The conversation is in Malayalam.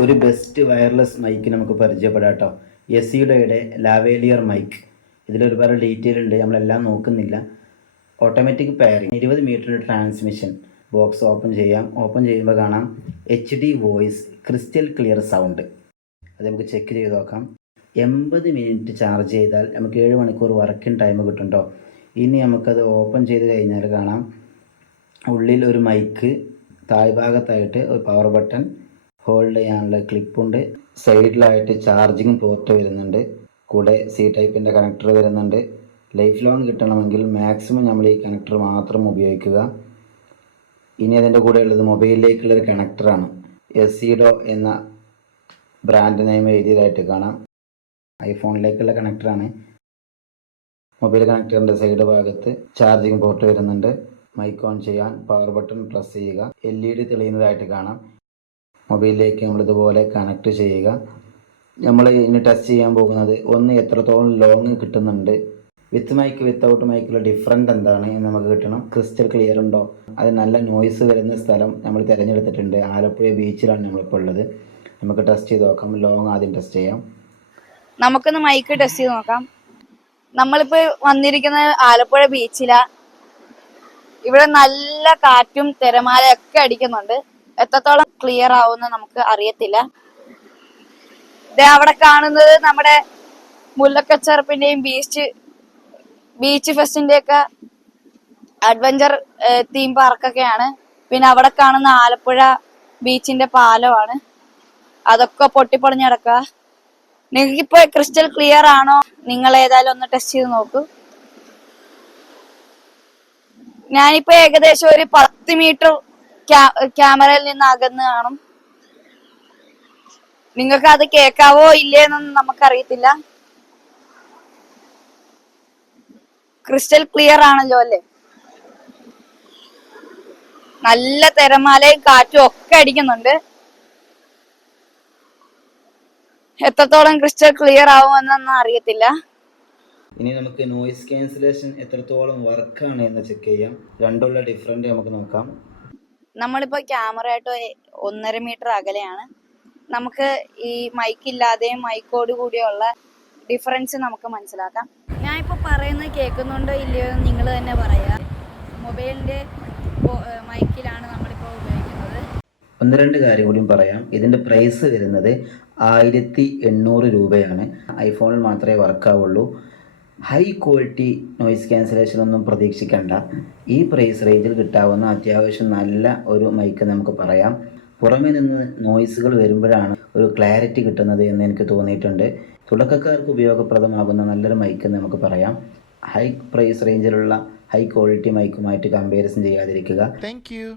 ഒരു ബെസ്റ്റ് വയർലെസ് മൈക്ക് നമുക്ക് പരിചയപ്പെടാം കേട്ടോ. എസിയുടെ ലാവേലിയർ മൈക്ക്. ഇതിലൊരുപാട് ഡീറ്റെയിൽ ഉണ്ട്, നമ്മളെല്ലാം നോക്കുന്നില്ല. Automatic pairing, 20 metre transmission. Box open ചെയ്യാം. ഓപ്പൺ ചെയ്യുമ്പോൾ കാണാം HD voice, crystal clear sound. അത് നമുക്ക് ചെക്ക് ചെയ്ത് നോക്കാം. 80 മിനിറ്റ് ചാർജ് ചെയ്താൽ നമുക്ക് 7 മണിക്കൂർ വർക്കിംഗ് ടൈം കിട്ടും കേട്ടോ. ഇനി നമുക്കത് ഓപ്പൺ ചെയ്ത് കഴിഞ്ഞാൽ കാണാം ഉള്ളിൽ ഒരു മൈക്ക്, താഴ്ഭാഗത്തായിട്ട് ഒരു പവർ ബട്ടൺ, ഹോൾഡ് ചെയ്യാനുള്ള ക്ലിപ്പുണ്ട്, സൈഡിലായിട്ട് ചാർജിങ് പോർട്ട് വരുന്നുണ്ട്, കൂടെ C ടൈപ്പിൻ്റെ കണക്ടർ വരുന്നുണ്ട്. ലൈഫ് ലോങ് കിട്ടണമെങ്കിൽ മാക്സിമം നമ്മൾ ഈ കണക്ടർ മാത്രം ഉപയോഗിക്കുക. ഇനി അതിൻ്റെ കൂടെ ഉള്ളത് മൊബൈലിലേക്കുള്ളൊരു കണക്ടറാണ്. എസിഡോ എന്ന ബ്രാൻഡ് നെയിം എഴുതിയതായിട്ട് കാണാം. ഐഫോണിലേക്കുള്ള കണക്ടറാണ്. മൊബൈൽ കണക്ടറിൻ്റെ സൈഡ് ഭാഗത്ത് ചാർജിങ് പോർട്ട് വരുന്നുണ്ട്. മൈക്ക് ഓൺ ചെയ്യാൻ പവർ ബട്ടൺ പ്രസ് ചെയ്യുക. LED തെളിയുന്നതായിട്ട് കാണാം. മൊബൈലിലേക്ക് നമ്മളിതുപോലെ കണക്ട് ചെയ്യുക. നമ്മൾ ഇനി ടെസ്റ്റ് ചെയ്യാൻ പോകുന്നത് ഒന്ന് എത്രത്തോളം ലോങ് കിട്ടുന്നുണ്ട്, വിത്ത് മൈക്ക് വിത്തൗട്ട് മൈക്കുള്ള ഡിഫറൻറ്റ് എന്താണ് എന്ന് നമുക്ക് കിട്ടണം. ക്രിസ്റ്റൽ ക്ലിയർ ഉണ്ടോ, അത് നല്ല നോയ്സ് വരുന്ന സ്ഥലം നമ്മൾ തിരഞ്ഞെടുത്തിട്ടുണ്ട്. ആലപ്പുഴ ബീച്ചിലാണ് നമ്മളിപ്പോൾ ഉള്ളത്. നമുക്ക് ടെസ്റ്റ് ചെയ്ത് നോക്കാം. ലോങ് ആദ്യം ടെസ്റ്റ് ചെയ്യാം. നമുക്കൊന്ന് മൈക്ക് ടെസ്റ്റ് ചെയ്ത് നോക്കാം. നമ്മളിപ്പോ വന്നിരിക്കുന്നത് ആലപ്പുഴ ബീച്ചിലാ. ഇവിടെ നല്ല കാറ്റും തിരമാലയൊക്കെ അടിക്കുന്നുണ്ട്. എത്രത്തോളം ക്ലിയർ ആവുമെന്ന് നമുക്ക് അറിയത്തില്ല. അവിടെ കാണുന്നത് നമ്മുടെ മുല്ലക്കച്ചറപ്പിന്റെയും ബീച്ച് ഫെസ്റ്റിന്റെ ഒക്കെ അഡ്വഞ്ചർ തീം പാർക്കൊക്കെയാണ്. പിന്നെ അവിടെ കാണുന്ന ആലപ്പുഴ ബീച്ചിന്റെ പാലമാണ്. അതൊക്കെ പൊട്ടിപ്പൊളിഞ്ഞ് കിടക്കുക. നിങ്ങൾക്കിപ്പോ ക്രിസ്റ്റൽ ക്ലിയർ ആണോ? നിങ്ങൾ ഏതായാലും ഒന്ന് ടെസ്റ്റ് ചെയ്ത് നോക്കൂ. ഞാനിപ്പോ ഏകദേശം ഒരു 10 മീറ്റർ ക്യാമറയിൽ നിന്ന് അകന്ന് കാണും. നിങ്ങൾക്ക് അത് കേൾക്കാവോ ഇല്ലേന്നൊന്നും നമുക്കറിയത്തില്ല. ക്രിസ്റ്റൽ ക്ലിയർ ആണല്ലോ അല്ലേ? നല്ല തിരമാലയും കാറ്റും ഒക്കെ അടിക്കുന്നുണ്ട്. എത്രത്തോളം ക്രിസ്റ്റൽ ക്ലിയർ ആവുമെന്നൊന്നും അറിയത്തില്ല. ഇനി നമുക്ക് നോയിസ് ക്യാൻസലേഷൻ എത്രത്തോളം വർക്കാണ് എന്ന് ചെക്ക് ചെയ്യാം. രണ്ടുള്ള ഡിഫറൻറ്റ് നമുക്ക് നോക്കാം. നമ്മളിപ്പോ ക്യാമറയായിട്ട് 1.5 മീറ്റർ അകലെയാണ്. നമുക്ക് ഈ മൈക്കില്ലാതെയും മൈക്കോട് കൂടിയുള്ള ഡിഫറൻസ് നമുക്ക് മനസ്സിലാക്കാം. ഞാനിപ്പോൾ പറയുന്നത് കേൾക്കുന്നുണ്ടോ ഇല്ലയോ എന്ന് നിങ്ങൾ തന്നെ പറയാം. മൊബൈലിൻ്റെ മൈക്കിലാണ് നമ്മളിപ്പോൾ ഉപയോഗിക്കുന്നത്. 1-2 കാര്യം കൂടിയും പറയാം. ഇതിൻ്റെ പ്രൈസ് വരുന്നത് 1800 രൂപയാണ്. ഐഫോണിൽ മാത്രമേ വർക്കാവുള്ളൂ. ഹൈ ക്വാളിറ്റി നോയിസ് ക്യാൻസലേഷൻ ഒന്നും പ്രതീക്ഷിക്കേണ്ട. ഈ പ്രൈസ് റേഞ്ചിൽ കിട്ടാവുന്ന അത്യാവശ്യം നല്ല ഒരു മൈക്ക് നമുക്ക് പറയാം. പുറമേ നിന്ന് നോയ്സുകൾ വരുമ്പോഴാണ് ഒരു ക്ലാരിറ്റി കിട്ടുന്നത് എന്ന് എനിക്ക് തോന്നിയിട്ടുണ്ട്. തുടക്കക്കാർക്ക് ഉപയോഗപ്രദമാകുന്ന നല്ലൊരു മൈക്ക് എന്ന് നമുക്ക് പറയാം. ഹൈ പ്രൈസ് റേഞ്ചിലുള്ള ഹൈ ക്വാളിറ്റി മൈക്കുമായിട്ട് കമ്പാരിസൺ ചെയ്യാതിരിക്കുക. Thank you.